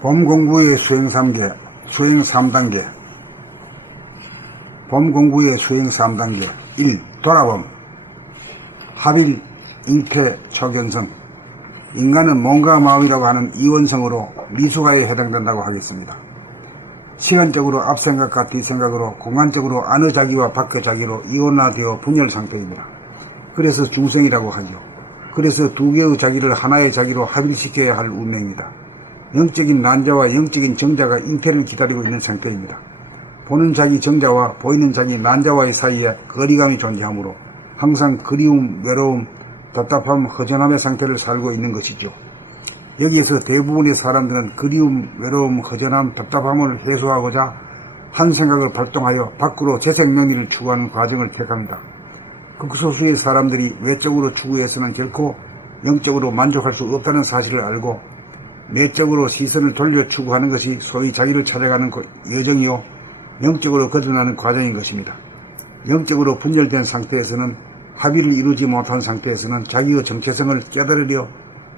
봄공부의 수행 3개, 수행 3단계. 봄공부의 수행 3단계. 1. 돌아봄. 합일, 잉태, 초견성. 인간은 몸과 마음이라고 하는 이원성으로 미수가에 해당된다고 하겠습니다. 시간적으로 앞생각과 뒷생각으로, 공간적으로 안의 자기와 밖의 자기로 이원화되어 분열 상태입니다. 그래서 중생이라고 하죠. 그래서 두 개의 자기를 하나의 자기로 합일시켜야 할 운명입니다. 영적인 난자와 영적인 정자가 잉태를 기다리고 있는 상태입니다. 보는 자기 정자와 보이는 자기 난자와의 사이에 거리감이 존재하므로 항상 그리움, 외로움, 답답함, 허전함의 상태를 살고 있는 것이죠. 여기에서 대부분의 사람들은 그리움, 외로움, 허전함, 답답함을 해소하고자 한 생각을 발동하여 밖으로 재생명리를 추구하는 과정을 택합니다. 극소수의 사람들이 외적으로 추구해서는 결코 영적으로 만족할 수 없다는 사실을 알고 내적으로 시선을 돌려 추구하는 것이 소위 자기를 찾아가는 여정이요 영적으로 거듭나는 과정인 것입니다. 영적으로 분열된 상태에서는 합의를 이루지 못한 상태에서는 자기의 정체성을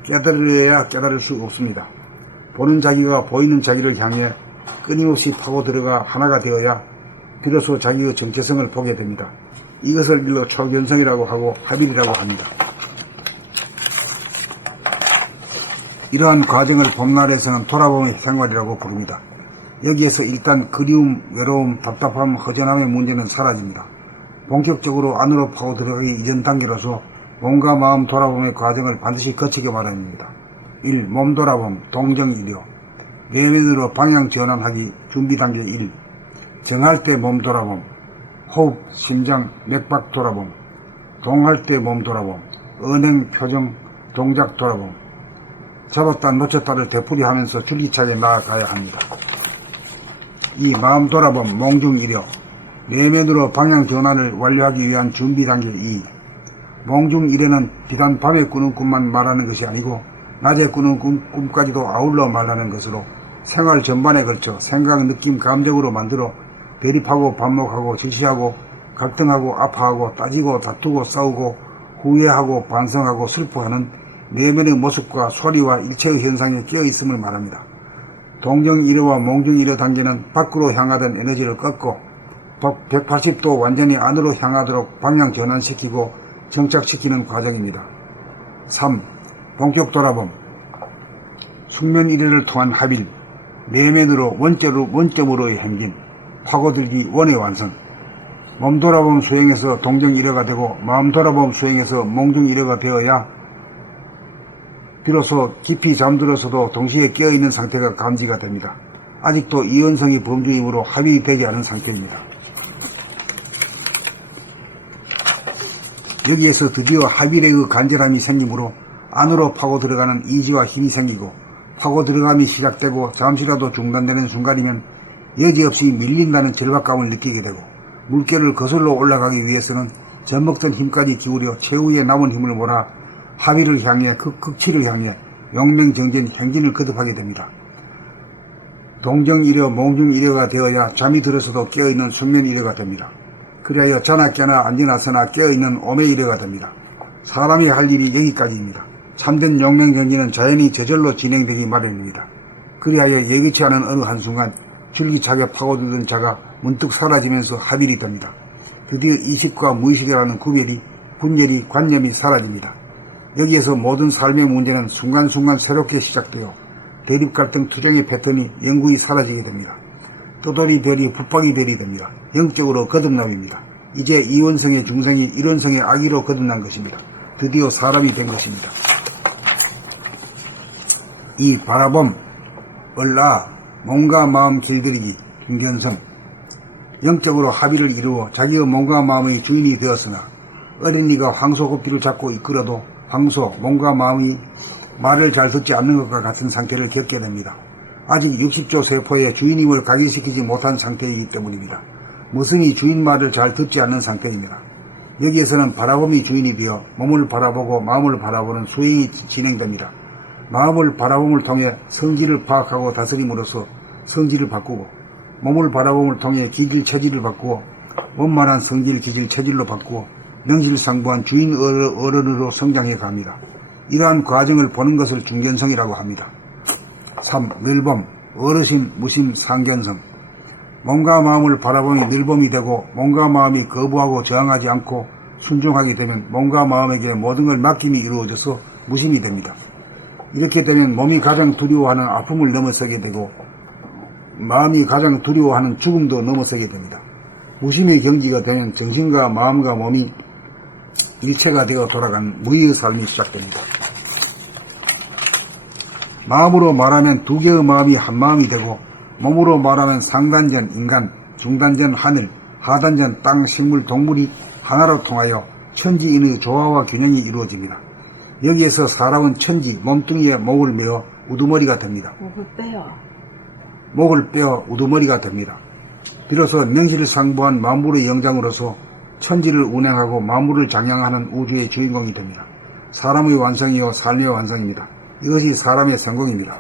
깨달으려야 깨달을 수 없습니다. 보는 자기가 보이는 자기를 향해 끊임없이 파고 들어가 하나가 되어야 비로소 자기의 정체성을 보게 됩니다. 이것을 일러 초견성이라고 하고 합일이라고 합니다. 이러한 과정을 봄날에서는 돌아봄의 생활이라고 부릅니다. 여기에서 일단 그리움, 외로움, 답답함, 허전함의 문제는 사라집니다. 본격적으로 안으로 파고 들어가기 이전 단계로서 몸과 마음 돌아봄의 과정을 반드시 거치기 바랍니다. 1. 몸 돌아봄, 동정이려. 내면으로 방향 전환하기 준비 단계 1. 정할 때 몸 돌아봄, 호흡, 심장, 맥박 돌아봄, 동할 때 몸 돌아봄, 언행, 표정, 동작 돌아봄. 잡았다 놓쳤다를 되풀이하면서 줄기차게 나아가야 합니다. 이 마음 돌아봄, 몽중이려. 내면으로 방향 전환을 완료하기 위한 준비 단계 2. 몽중이려는 비단 밤에 꾸는 꿈만 말하는 것이 아니고 낮에 꾸는 꿈까지도 아울러 말하는 것으로 생활 전반에 걸쳐 생각, 느낌, 감정으로 만들어 대립하고 반목하고 질시하고 갈등하고 아파하고 따지고 다투고 싸우고 후회하고 반성하고 슬퍼하는 내면의 모습과 소리와 일체의 현상에 깨어있음을 말합니다. 동정이려와 몽중이려 단계는 밖으로 향하던 에너지를 꺾고 180도 완전히 안으로 향하도록 방향 전환시키고 정착시키는 과정입니다. 3. 본격 돌아봄. 숙면 이래를 통한 합일. 내면으로 원점으로의 행진. 파고들기 원의 완성. 몸 돌아봄 수행에서 동정 이래가 되고 마음 돌아봄 수행에서 몽중 이래가 되어야 비로소 깊이 잠들어서도 동시에 깨어있는 상태가 감지가 됩니다. 아직도 이원성이 범주이므로 합일이 되지 않은 상태입니다. 여기에서 드디어 합일의 간절함이 생기므로 안으로 파고 들어가는 이지와 힘이 생기고 파고 들어감이 시작되고 잠시라도 중단되는 순간이면 여지없이 밀린다는 절박감을 느끼게 되고 물결을 거슬러 올라가기 위해서는 젖먹던 힘까지 기울여 최후의 남은 힘을 몰아 합의를 향해 극치를 향해 용맹정진 행진을 거듭하게 됩니다. 동정이려 몽중이려가 되어야 잠이 들어서도 깨어있는 숙면이려가 됩니다. 그리하여 자나 깨나 앉으나서나 깨어있는 오매이려가 됩니다. 사람이 할 일이 여기까지입니다. 참된 용맹정진은 자연히 저절로 진행되기 마련입니다. 그리하여 예기치 않은 어느 한순간 줄기차게 파고들던 자가 문득 사라지면서 합일이 됩니다. 드디어 의식과 무의식이라는 구별이, 분열이, 관념이 사라집니다. 여기에서 모든 삶의 문제는 순간순간 새롭게 시작되어 대립 갈등 투쟁의 패턴이 영구히 사라지게 됩니다. 떠돌이 별이 붙박이 별이 됩니다. 영적으로 거듭남입니다. 이제 이원성의 중성이 일원성의 악의로 거듭난 것입니다. 드디어 사람이 된 것입니다. 이 바라봄, 얼라, 몸과 마음 길들이기, 중견성. 영적으로 합의를 이루어 자기의 몸과 마음의 주인이 되었으나 어린이가 황소 고삐를 잡고 이끌어도 황소, 몸과 마음이 말을 잘 듣지 않는 것과 같은 상태를 겪게 됩니다. 아직 60조 세포의 주인임을 각인시키지 못한 상태이기 때문입니다. 무성이 주인 말을 잘 듣지 않는 상태입니다. 여기에서는 바라봄이 주인이 되어 몸을 바라보고 마음을 바라보는 수행이 진행됩니다. 마음을 바라봄을 통해 성질을 파악하고 다스림으로써 성질을 바꾸고 몸을 바라봄을 통해 기질 체질을 바꾸어 원만한 성질 기질 체질로 바꾸어 명실상부한 주인 어른으로 성장해 갑니다. 이러한 과정을 보는 것을 중견성이라고 합니다. 3. 늘범, 어르신, 무심, 상견성. 몸과 마음을 바라보니 늘범이 되고 몸과 마음이 거부하고 저항하지 않고 순종하게 되면 몸과 마음에게 모든 걸 맡김이 이루어져서 무심이 됩니다. 이렇게 되면 몸이 가장 두려워하는 아픔을 넘어서게 되고 마음이 가장 두려워하는 죽음도 넘어서게 됩니다. 무심의 경지가 되면 정신과 마음과 몸이 일체가 되어 돌아가는 무의의 삶이 시작됩니다. 마음으로 말하면 두 개의 마음이 한 마음이 되고 몸으로 말하면 상단전 인간, 중단전 하늘, 하단전 땅, 식물, 동물이 하나로 통하여 천지인의 조화와 균형이 이루어집니다. 여기에서 사람은 천지, 몸뚱이에 목을 메어 우두머리가 됩니다. 목을 빼어 우두머리가 됩니다. 비로소 명실상부한 만물의 영장으로서 천지를 운행하고 만물을 장량하는 우주의 주인공이 됩니다. 사람의 완성이요 삶의 완성입니다. 이것이 사람의 성공입니다.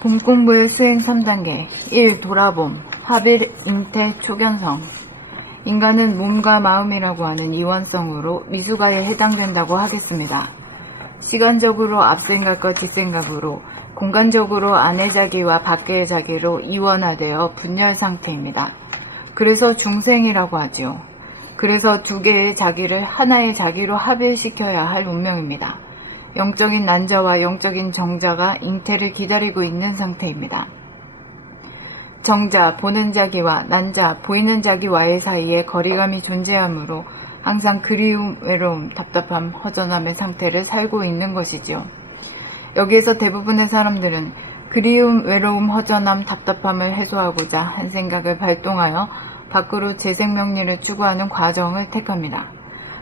봄공부의 수행 3단계 1. 돌아봄 합일, 잉태, 초견성. 인간은 몸과 마음이라고 하는 이원성으로 미수가에 해당된다고 하겠습니다. 시간적으로 앞생각과 뒷생각으로, 공간적으로 안의 자기와 밖의 자기로 이원화되어 분열 상태입니다. 그래서 중생이라고 하지요. 그래서 두 개의 자기를 하나의 자기로 합일시켜야 할 운명입니다. 영적인 난자와 영적인 정자가 잉태를 기다리고 있는 상태입니다. 정자, 보는 자기와 난자, 보이는 자기와의 사이에 거리감이 존재하므로 항상 그리움, 외로움, 답답함, 허전함의 상태를 살고 있는 것이지요. 여기에서 대부분의 사람들은 그리움, 외로움, 허전함, 답답함을 해소하고자 한 생각을 발동하여 밖으로 재생명리를 추구하는 과정을 택합니다.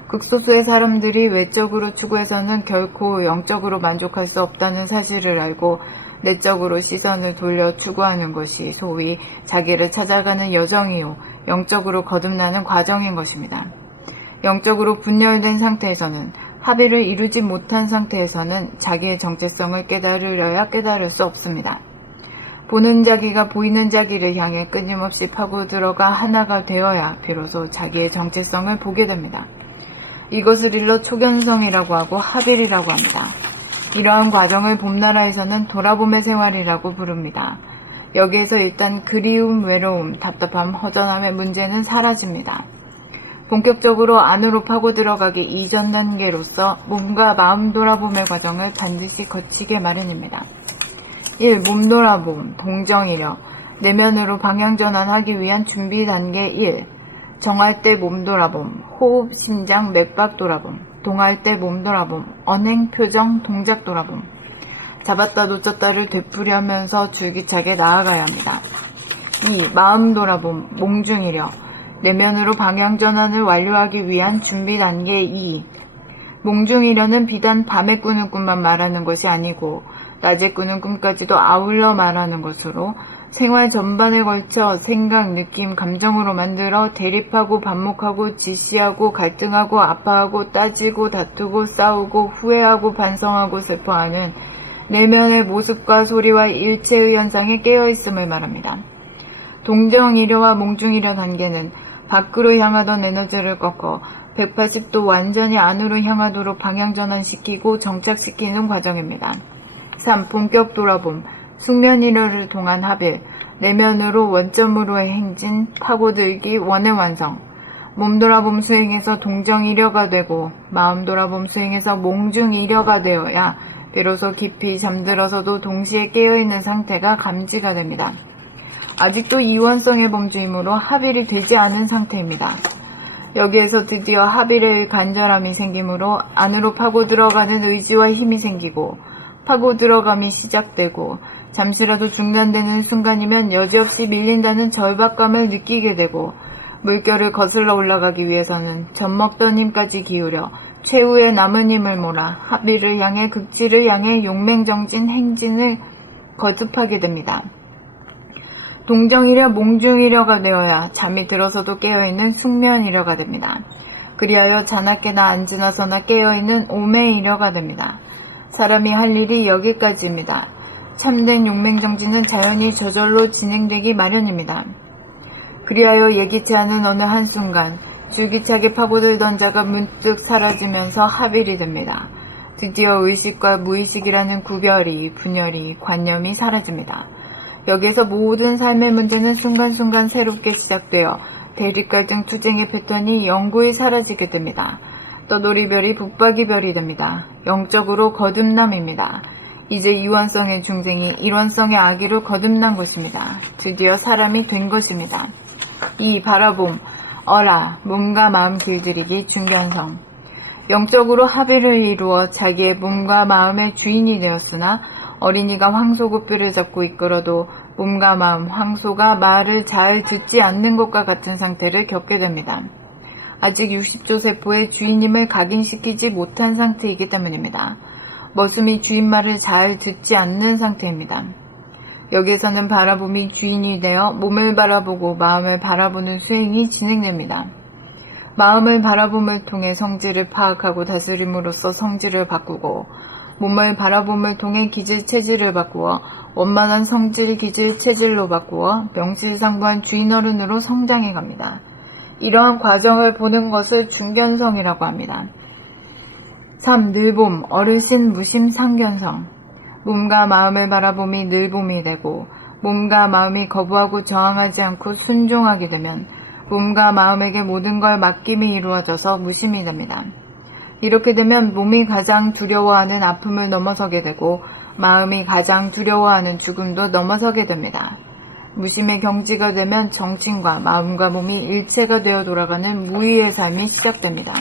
극소수의 사람들이 외적으로 추구해서는 결코 영적으로 만족할 수 없다는 사실을 알고 내적으로 시선을 돌려 추구하는 것이 소위 자기를 찾아가는 여정이요 영적으로 거듭나는 과정인 것입니다. 영적으로 분열된 상태에서는 합의를 이루지 못한 상태에서는 자기의 정체성을 깨달으려야 깨달을 수 없습니다. 보는 자기가 보이는 자기를 향해 끊임없이 파고 들어가 하나가 되어야 비로소 자기의 정체성을 보게 됩니다. 이것을 일러 초견성이라고 하고 합일이라고 합니다. 이러한 과정을 봄나라에서는 돌아봄의 생활이라고 부릅니다. 여기에서 일단 그리움, 외로움, 답답함, 허전함의 문제는 사라집니다. 본격적으로 안으로 파고 들어가기 이전 단계로서 몸과 마음 돌아봄의 과정을 반드시 거치게 마련입니다. 1. 몸 돌아봄, 동정이력, 내면으로 방향전환하기 위한 준비 단계 1. 정할 때 몸 돌아봄, 호흡, 심장, 맥박 돌아봄, 동할 때 몸 돌아봄, 언행, 표정, 동작 돌아봄. 잡았다 놓쳤다를 되풀이하면서 줄기차게 나아가야 합니다. 2. 마음 돌아봄, 몽중이력, 내면으로 방향전환을 완료하기 위한 준비 단계 2. 몽중이력은 비단 밤에 꾸는 꿈만 말하는 것이 아니고 낮에 꾸는 꿈까지도 아울러 말하는 것으로 생활 전반에 걸쳐 생각, 느낌, 감정으로 만들어 대립하고 반목하고 지시하고 갈등하고 아파하고 따지고 다투고 싸우고 후회하고 반성하고 슬퍼하는 내면의 모습과 소리와 일체의 현상에 깨어있음을 말합니다. 동정이려와 몽중이려 단계는 밖으로 향하던 에너지를 꺾어 180도 완전히 안으로 향하도록 방향전환시키고 정착시키는 과정입니다. 3. 본격 돌아봄, 숙면이려를 통한 합일, 내면으로 원점으로의 행진, 파고들기, 원의 완성. 몸 돌아봄 수행에서 동정이려가 되고 마음 돌아봄 수행에서 몽중이려가 되어야 비로소 깊이 잠들어서도 동시에 깨어있는 상태가 감지가 됩니다. 아직도 이원성의 범주이므로 합일이 되지 않은 상태입니다. 여기에서 드디어 합일의 간절함이 생기므로 안으로 파고 들어가는 의지와 힘이 생기고 파고 들어감이 시작되고 잠시라도 중단되는 순간이면 여지없이 밀린다는 절박감을 느끼게 되고 물결을 거슬러 올라가기 위해서는 젖먹던 힘까지 기울여 최후의 남은 힘을 몰아 합일을 향해 극지를 향해 용맹정진 행진을 거듭하게 됩니다. 동정이려 몽중이려가 되어야 잠이 들어서도 깨어있는 숙면이려가 됩니다. 그리하여 자나깨나 앉으나서나 깨어있는 오매이려가 됩니다. 사람이 할 일이 여기까지입니다. 참된 용맹정진은 자연히 저절로 진행되기 마련입니다. 그리하여 예기치 않은 어느 한순간 줄기차게 파고들던 자가 문득 사라지면서 하빌이 됩니다. 드디어 의식과 무의식이라는 구별이, 분열이, 관념이 사라집니다. 여기에서 모든 삶의 문제는 순간순간 새롭게 시작되어 대립갈등 투쟁의 패턴이 영구히 사라지게 됩니다. 떠돌이별이 붙박이별이 됩니다. 영적으로 거듭남입니다. 이제 이원성의 중생이 일원성의 아기로 거듭난 것입니다. 드디어 사람이 된 것입니다. 이 바라봄, 어라, 몸과 마음 길들이기 중견성. 영적으로 합의를 이루어 자기의 몸과 마음의 주인이 되었으나 어린이가 황소 뼈를 잡고 이끌어도 몸과 마음, 황소가 말을 잘 듣지 않는 것과 같은 상태를 겪게 됩니다. 아직 60조 세포의 주인임을 각인시키지 못한 상태이기 때문입니다. 머슴이 주인 말을 잘 듣지 않는 상태입니다. 여기에서는 바라봄이 주인이 되어 몸을 바라보고 마음을 바라보는 수행이 진행됩니다. 마음을 바라봄을 통해 성질을 파악하고 다스림으로써 성질을 바꾸고 몸을 바라봄을 통해 기질 체질을 바꾸어 원만한 성질 기질 체질로 바꾸어 명실상부한 주인어른으로 성장해 갑니다. 이러한 과정을 보는 것을 중견성이라고 합니다. 3. 늘봄, 어르신 무심 상견성. 몸과 마음을 바라봄이 늘봄이 되고 몸과 마음이 거부하고 저항하지 않고 순종하게 되면 몸과 마음에게 모든 걸 맡김이 이루어져서 무심이 됩니다. 이렇게 되면 몸이 가장 두려워하는 아픔을 넘어서게 되고 마음이 가장 두려워하는 죽음도 넘어서게 됩니다. 무심의 경지가 되면 정신과 마음과 몸이 일체가 되어 돌아가는 무의의 삶이 시작됩니다.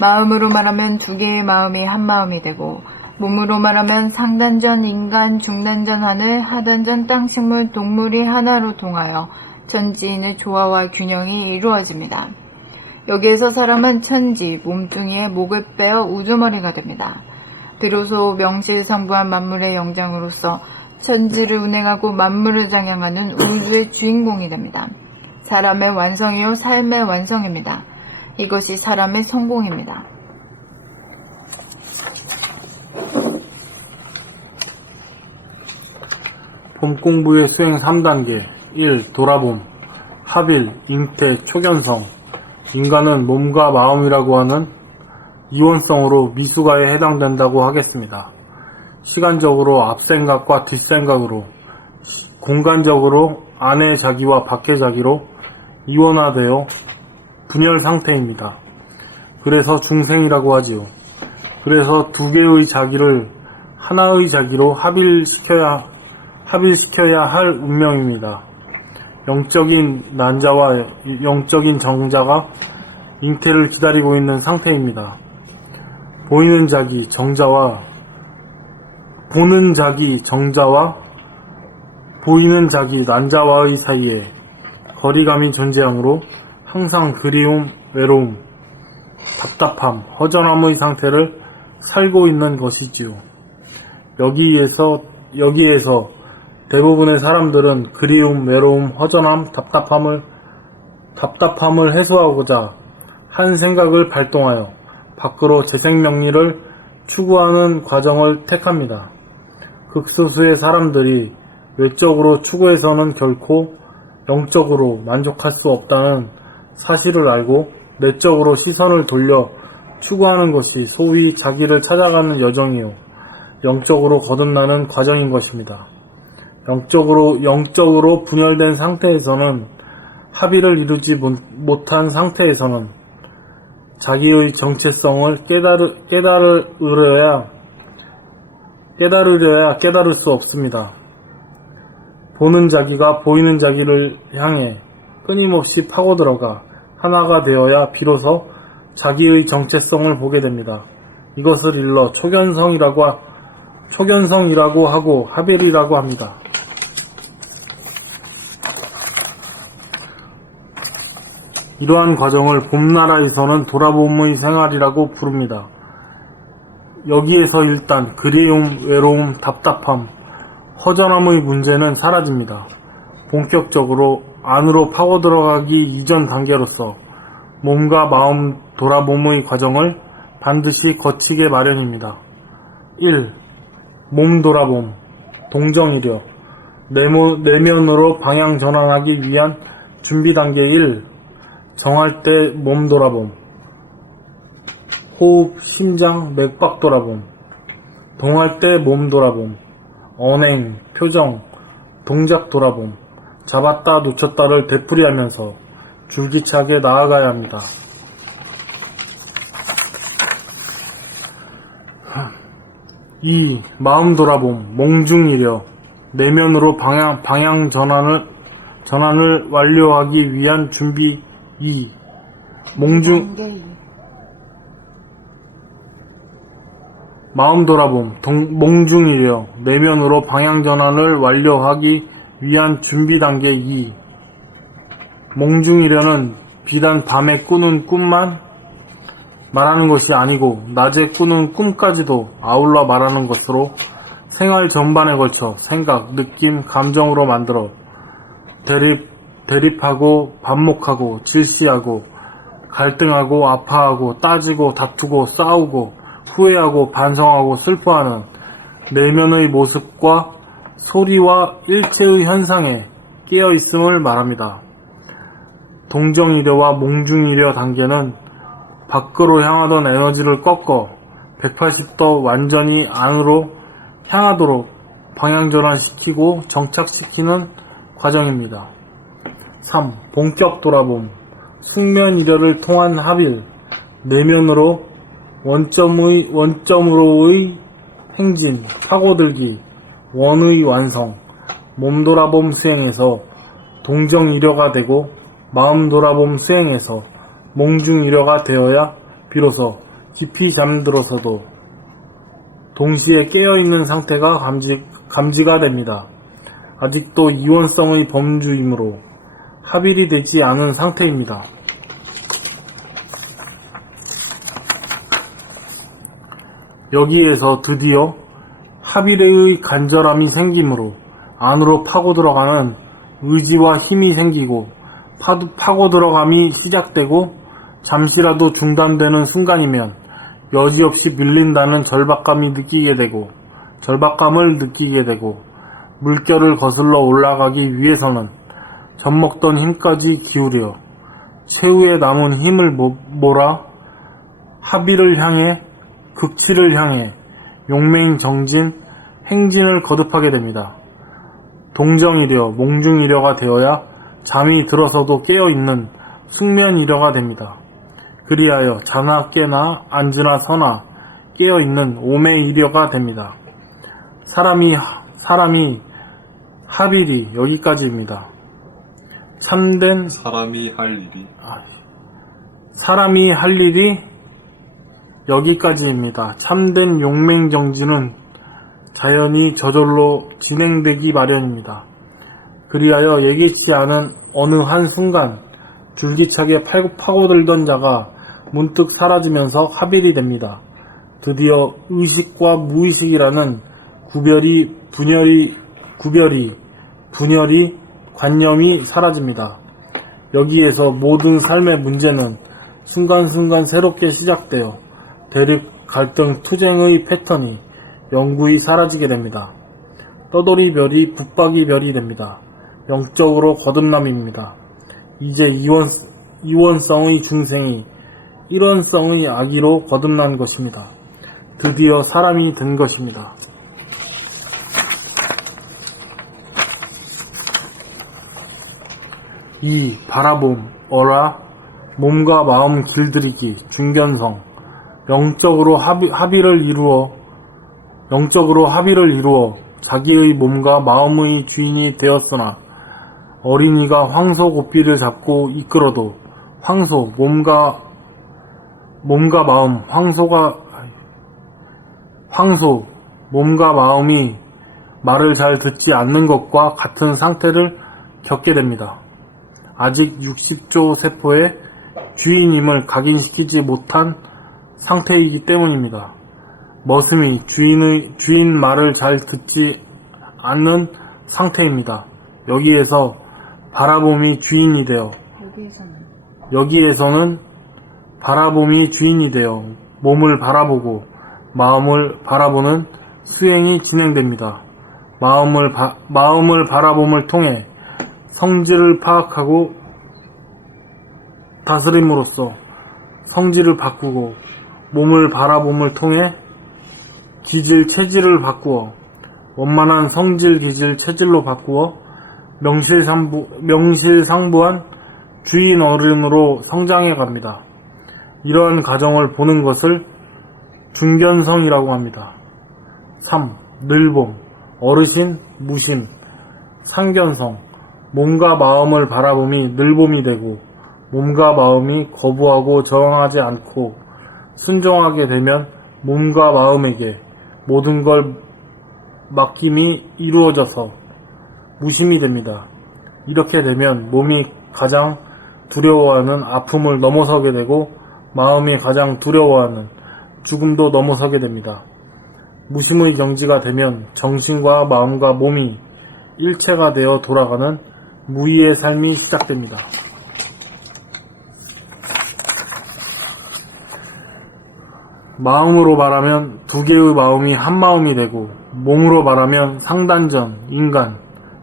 마음으로 말하면 두 개의 마음이 한 마음이 되고 몸으로 말하면 상단전 인간, 중단전 하늘, 하단전 땅, 식물, 동물이 하나로 통하여 천지인의 조화와 균형이 이루어집니다. 여기에서 사람은 천지, 몸뚱이의 목을 빼어 우두머리가 됩니다. 비로소 명실상부한 만물의 영장으로서 천지를 운행하고 만물을 장양하는 우주의 주인공이 됩니다. 사람의 완성이요 삶의 완성입니다. 이것이 사람의 성공입니다. 봄공부의 수행 3단계 1. 돌아봄 합일, 잉태, 초견성. 인간은 몸과 마음이라고 하는 이원성으로 미수가에 해당된다고 하겠습니다. 시간적으로 앞생각과 뒷생각으로, 공간적으로 안의 자기와 밖의 자기로 이원화되어 분열 상태입니다. 그래서 중생이라고 하지요. 그래서 두 개의 자기를 하나의 자기로 합일시켜야 할 운명입니다. 영적인 난자와 영적인 정자가 잉태를 기다리고 있는 상태입니다. 보는 자기 정자와 보이는 자기 난자와의 사이에 거리감이 존재하므로 항상 그리움, 외로움, 답답함, 허전함의 상태를 살고 있는 것이지요. 여기에서 대부분의 사람들은 그리움, 외로움, 허전함, 답답함을 해소하고자 한 생각을 발동하여 밖으로 재생명리를 추구하는 과정을 택합니다. 극소수의 사람들이 외적으로 추구해서는 결코 영적으로 만족할 수 없다는 사실을 알고 내적으로 시선을 돌려 추구하는 것이 소위 자기를 찾아가는 여정이요 영적으로 거듭나는 과정인 것입니다. 영적으로 분열된 상태에서는 합의를 이루지 못한 상태에서는 자기의 정체성을 깨달으려야 깨달을 수 없습니다. 보는 자기가 보이는 자기를 향해 끊임없이 파고들어가 하나가 되어야 비로소 자기의 정체성을 보게 됩니다. 이것을 일러 초견성이라고 하고 하벨이라고 합니다. 이러한 과정을 봄나라에서는 돌아봄의 생활이라고 부릅니다. 여기에서 일단 그리움, 외로움, 답답함, 허전함의 문제는 사라집니다. 본격적으로 안으로 파고들어가기 이전 단계로서 몸과 마음 돌아봄의 과정을 반드시 거치게 마련입니다. 1. 몸 돌아봄, 동정이려, 내면으로 방향 전환하기 위한 준비 단계 1. 정할 때 몸 돌아봄, 호흡, 심장, 맥박 돌아봄, 동할 때 몸 돌아봄, 언행, 표정, 동작 돌아봄, 잡았다 놓쳤다를 되풀이하면서 줄기차게 나아가야 합니다. 2. 마음 돌아봄, 몽중이려, 내면으로 방향 전환을 완료하기 위한 준비. 2. 마음 돌아봄, 몽중이려, 내면으로 방향 전환을 완료하기 위한 준비 단계. 2. 몽중이려는 비단 밤에 꾸는 꿈만 말하는 것이 아니고 낮에 꾸는 꿈까지도 아울러 말하는 것으로 생활 전반에 걸쳐 생각, 느낌, 감정으로 만들어 대립하고 반목하고 질시하고 갈등하고 아파하고 따지고 다투고 싸우고 후회하고 반성하고 슬퍼하는 내면의 모습과 소리와 일체의 현상에 깨어있음을 말합니다. 동정이려와 몽중이려 단계는 밖으로 향하던 에너지를 꺾어 180도 완전히 안으로 향하도록 방향전환시키고 정착시키는 과정입니다. 3. 본격 돌아봄, 숙면이려를 통한 합일, 내면으로 원점으로의 행진, 파고들기, 원의 완성, 몸 돌아봄 수행에서 동정이려가 되고 마음 돌아봄 수행에서 몽중이려가 되어야 비로소 깊이 잠들어서도 동시에 깨어있는 상태가 감지가 됩니다. 아직도 이원성의 범주이므로 합일이 되지 않은 상태입니다. 여기에서 드디어 합일의 간절함이 생기므로 안으로 파고 들어가는 의지와 힘이 생기고 파고 들어감이 시작되고 잠시라도 중단되는 순간이면 여지없이 밀린다는 절박감을 느끼게 되고 물결을 거슬러 올라가기 위해서는 젖먹던 힘까지 기울여 최후에 남은 힘을 몰아 합의를 향해 극치를 향해 용맹정진 행진을 거듭하게 됩니다. 동정이려 몽중이려가 되어야 잠이 들어서도 깨어있는 숙면이려가 됩니다. 그리하여 자나 깨나 앉으나 서나 깨어있는 오매이려가 됩니다. 사람이 합일이 여기까지입니다. 참된 사람이 할 일이 여기까지입니다. 참된 용맹정진은 자연히 저절로 진행되기 마련입니다. 그리하여 예기치 않은 어느 한순간 줄기차게 파고들던 자가 문득 사라지면서 합일이 됩니다. 드디어 의식과 무의식이라는 분열이 관념이 사라집니다. 여기에서 모든 삶의 문제는 순간순간 새롭게 시작되어 대립, 갈등, 투쟁의 패턴이 영구히 사라지게 됩니다. 떠돌이 별이 붙박이 별이 됩니다. 영적으로 거듭남입니다. 이제 이원성의 중생이 일원성의 아기로 거듭난 것입니다. 드디어 사람이 된 것입니다. 이 바라봄, 어라, 몸과 마음 길들이기, 중견성, 영적으로 합의를 이루어 자기의 몸과 마음의 주인이 되었으나 어린이가 황소 고삐를 잡고 이끌어도 몸과 몸과 마음이 말을 잘 듣지 않는 것과 같은 상태를 겪게 됩니다. 아직 60조 세포의 주인임을 각인시키지 못한 상태이기 때문입니다. 머슴이 주인 말을 잘 듣지 않는 상태입니다. 여기에서는 바라봄이 주인이 되어 몸을 바라보고 마음을 바라보는 수행이 진행됩니다. 마음을 바라봄을 통해 성질을 파악하고 다스림으로써 성질을 바꾸고 몸을 바라봄을 통해 기질, 체질을 바꾸어 원만한 성질, 기질, 체질로 바꾸어 명실상부한 주인 어른으로 성장해 갑니다. 이러한 과정을 보는 것을 중견성이라고 합니다. 3. 늘봄, 어르신, 무심, 상견성, 몸과 마음을 바라봄이 늘봄이 되고 몸과 마음이 거부하고 저항하지 않고 순종하게 되면 몸과 마음에게 모든 걸 맡김이 이루어져서 무심이 됩니다. 이렇게 되면 몸이 가장 두려워하는 아픔을 넘어서게 되고 마음이 가장 두려워하는 죽음도 넘어서게 됩니다. 무심의 경지가 되면 정신과 마음과 몸이 일체가 되어 돌아가는 무의의 삶이 시작됩니다. 마음으로 말하면 두 개의 마음이 한 마음이 되고 몸으로 말하면 상단전 인간,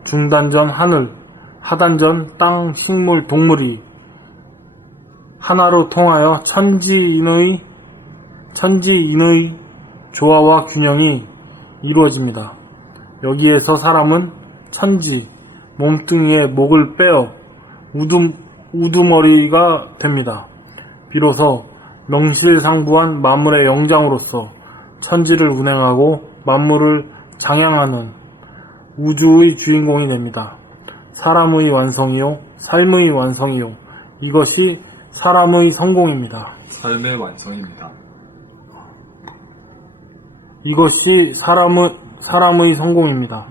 중단전 하늘, 하단전 땅, 식물, 동물이 하나로 통하여 천지인의 조화와 균형이 이루어집니다. 여기에서 사람은 천지, 몸뚱이에 목을 빼어 우두머리가 됩니다. 비로소 명실상부한 만물의 영장으로서 천지를 운행하고 만물을 장양하는 우주의 주인공이 됩니다. 사람의 완성이요, 삶의 완성이요, 이것이 사람의 성공입니다. 삶의 완성입니다. 이것이 사람의 성공입니다.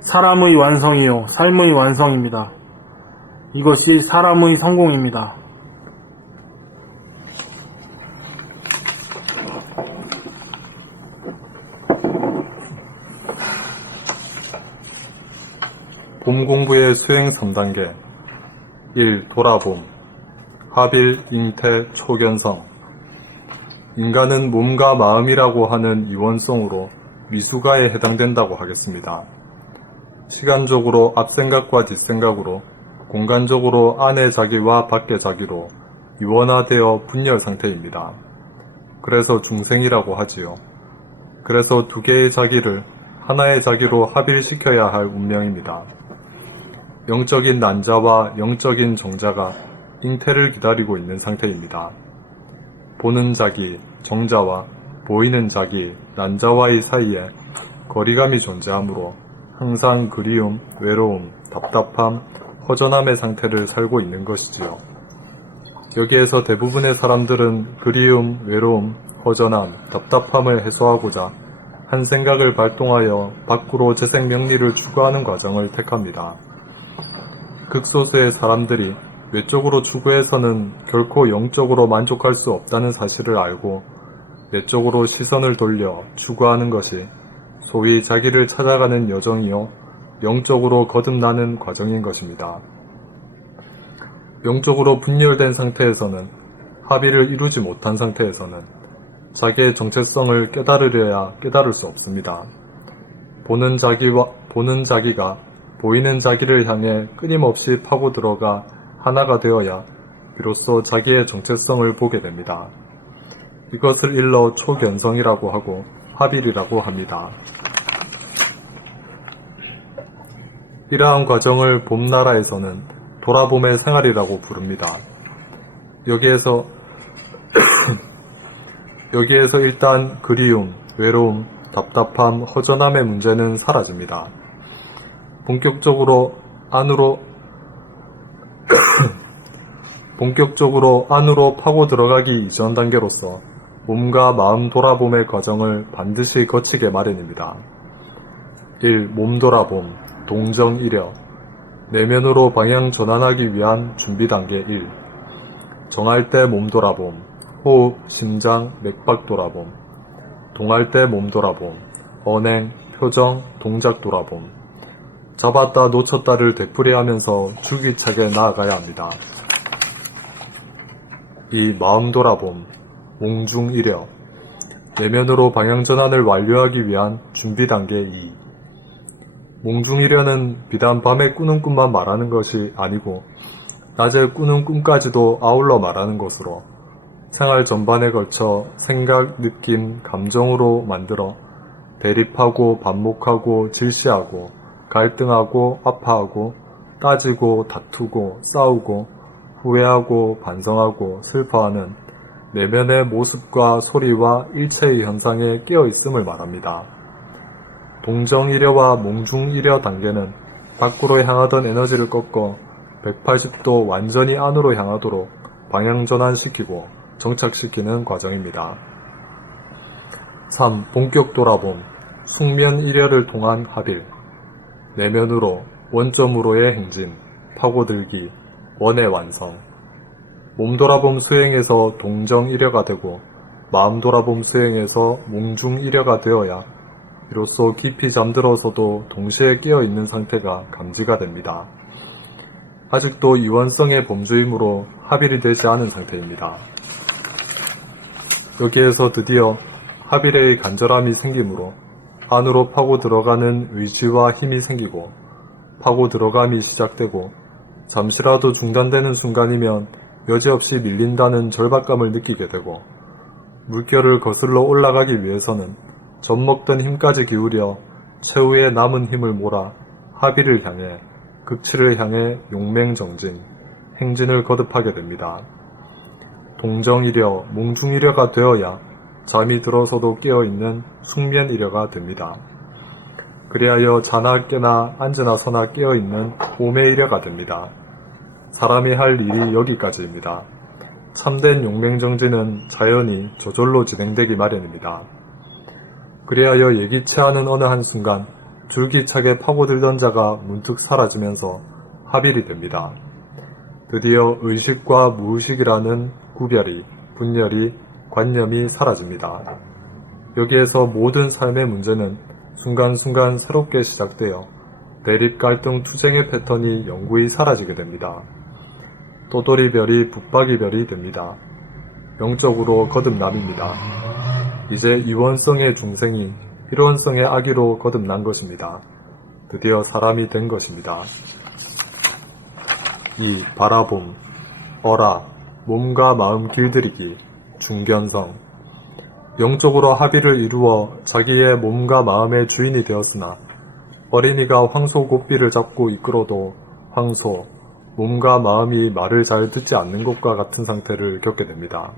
사람의 완성이요, 삶의 완성입니다. 이것이 사람의 성공입니다. 봄 공부의 수행 3단계 1. 돌아봄 합일, 잉태, 초견성 인간은 몸과 마음이라고 하는 이원성으로 미수가에 해당된다고 하겠습니다. 시간적으로 앞생각과 뒷생각으로 공간적으로 안의 자기와 밖의 자기로 이원화되어 분열 상태입니다. 그래서 중생이라고 하지요. 그래서 두 개의 자기를 하나의 자기로 합일시켜야 할 운명입니다. 영적인 난자와 영적인 정자가 잉태를 기다리고 있는 상태입니다. 보는 자기, 정자와 보이는 자기, 난자와의 사이에 거리감이 존재하므로 항상 그리움, 외로움, 답답함, 허전함의 상태를 살고 있는 것이지요. 여기에서 대부분의 사람들은 그리움, 외로움, 허전함, 답답함을 해소하고자 한 생각을 발동하여 밖으로 재생 명리를 추구하는 과정을 택합니다. 극소수의 사람들이 외적으로 추구해서는 결코 영적으로 만족할 수 없다는 사실을 알고 내적으로 시선을 돌려 추구하는 것이 소위 자기를 찾아가는 여정이요 영적으로 거듭나는 과정인 것입니다. 영적으로 분열된 상태에서는 합의를 이루지 못한 상태에서는 자기의 정체성을 깨달으려야 깨달을 수 없습니다. 보는 자기가 보이는 자기를 향해 끊임없이 파고 들어가 하나가 되어야 비로소 자기의 정체성을 보게 됩니다. 이것을 일러 초견성이라고 하고 합일이라고 합니다. 이러한 과정을 봄나라에서는 돌아봄의 생활이라고 부릅니다. 여기에서 일단 그리움, 외로움, 답답함, 허전함의 문제는 사라집니다. 본격적으로 안으로 파고 들어가기 이전 단계로서 몸과 마음 돌아봄의 과정을 반드시 거치게 마련입니다. 1. 몸 돌아봄, 동정 이려 내면으로 방향 전환하기 위한 준비 단계 1. 정할 때 몸 돌아봄, 호흡, 심장, 맥박 돌아봄, 동할 때 몸 돌아봄, 언행, 표정, 동작 돌아봄, 잡았다 놓쳤다를 되풀이하면서 주기차게 나아가야 합니다. 2. 마음 돌아봄, 몽중 이려 내면으로 방향 전환을 완료하기 위한 준비 단계 2. 몽중이려는 비단 밤에 꾸는 꿈만 말하는 것이 아니고 낮에 꾸는 꿈까지도 아울러 말하는 것으로 생활 전반에 걸쳐 생각, 느낌, 감정으로 만들어 대립하고 반목하고 질시하고 갈등하고 아파하고 따지고 다투고 싸우고 후회하고 반성하고 슬퍼하는 내면의 모습과 소리와 일체의 현상에 깨어있음을 말합니다. 동정이려와 몽중이려 단계는 밖으로 향하던 에너지를 꺾어 180도 완전히 안으로 향하도록 방향전환시키고 정착시키는 과정입니다. 3. 본격 돌아봄, 숙면이려를 통한 합일, 내면으로 원점으로의 행진, 파고들기, 원의 완성, 몸 돌아봄 수행에서 동정이려가 되고 마음 돌아봄 수행에서 몽중이려가 되어야 이로써 깊이 잠들어서도 동시에 깨어있는 상태가 감지가 됩니다. 아직도 이원성의 범주이므로 합일이 되지 않은 상태입니다. 여기에서 드디어 합일의 간절함이 생기므로 안으로 파고 들어가는 의지와 힘이 생기고 파고 들어감이 시작되고 잠시라도 중단되는 순간이면 여지없이 밀린다는 절박감을 느끼게 되고 물결을 거슬러 올라가기 위해서는 젖먹던 힘까지 기울여 최후의 남은 힘을 몰아 합의를 향해 극치를 향해 용맹정진, 행진을 거듭하게 됩니다. 동정이려, 몽중이려가 되어야 잠이 들어서도 깨어있는 숙면이려가 됩니다. 그리하여 자나 깨나 앉으나 서나 깨어있는 오매이려가 됩니다. 사람이 할 일이 여기까지입니다. 참된 용맹정진은 자연히 저절로 진행되기 마련입니다. 그리하여 예기치 않은 어느 한순간 줄기차게 파고들던 자가 문득 사라지면서 합일이 됩니다. 드디어 의식과 무의식이라는 구별이, 분열이, 관념이 사라집니다. 여기에서 모든 삶의 문제는 순간순간 새롭게 시작되어 대립, 갈등, 투쟁의 패턴이 영구히 사라지게 됩니다. 또돌이별이 붙박이별이 됩니다. 영적으로 거듭남입니다. 이제 이원성의 중생이 일원성의 아기로 거듭난 것입니다. 드디어 사람이 된 것입니다. 2. 바라봄, 어라, 몸과 마음 길들이기, 중견성. 영적으로 합의를 이루어 자기의 몸과 마음의 주인이 되었으나 어린이가 황소 고삐를 잡고 이끌어도 황소, 몸과 마음이 말을 잘 듣지 않는 것과 같은 상태를 겪게 됩니다.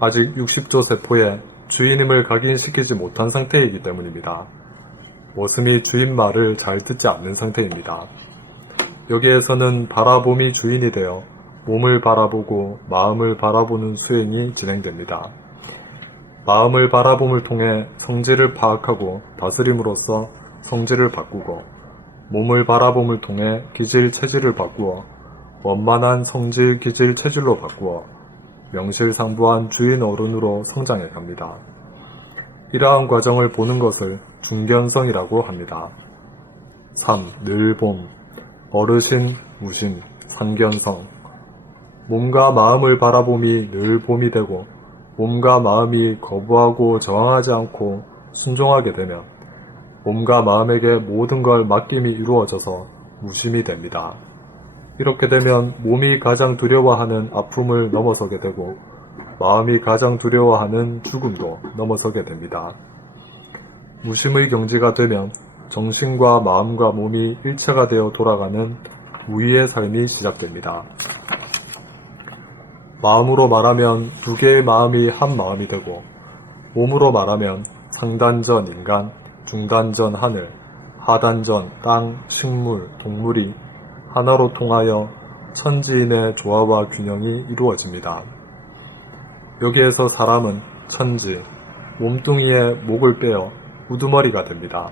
아직 60조 세포에 주인임을 각인시키지 못한 상태이기 때문입니다. 머슴이 주인 말을 잘 듣지 않는 상태입니다. 여기에서는 바라봄이 주인이 되어 몸을 바라보고 마음을 바라보는 수행이 진행됩니다. 마음을 바라봄을 통해 성질을 파악하고 다스림으로써 성질을 바꾸고 몸을 바라봄을 통해 기질 체질을 바꾸어 원만한 성질 기질 체질로 바꾸어 명실상부한 주인 어른으로 성장해 갑니다. 이러한 과정을 보는 것을 중견성이라고 합니다. 3. 늘봄, 어르신, 무심, 상견성. 몸과 마음을 바라봄이 늘 봄이 되고 몸과 마음이 거부하고 저항하지 않고 순종하게 되면 몸과 마음에게 모든 걸 맡김이 이루어져서 무심이 됩니다. 이렇게 되면 몸이 가장 두려워하는 아픔을 넘어서게 되고 마음이 가장 두려워하는 죽음도 넘어서게 됩니다. 무심의 경지가 되면 정신과 마음과 몸이 일체가 되어 돌아가는 무의의 삶이 시작됩니다. 마음으로 말하면 두 개의 마음이 한 마음이 되고 몸으로 말하면 상단전 인간, 중단전 하늘, 하단전 땅, 식물, 동물이 하나로 통하여 천지인의 조화와 균형이 이루어집니다. 여기에서 사람은 천지, 몸뚱이에 목을 빼어 우두머리가 됩니다.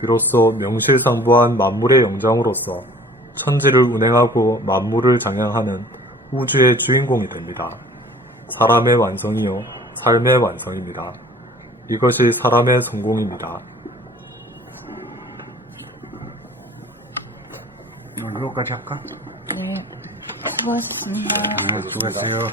비로소 명실상부한 만물의 영장으로서 천지를 운행하고 만물을 장양하는 우주의 주인공이 됩니다. 사람의 완성이요, 삶의 완성입니다. 이것이 사람의 성공입니다. 이거까지 할까? 네, 수고하셨습니다. 수고하세요.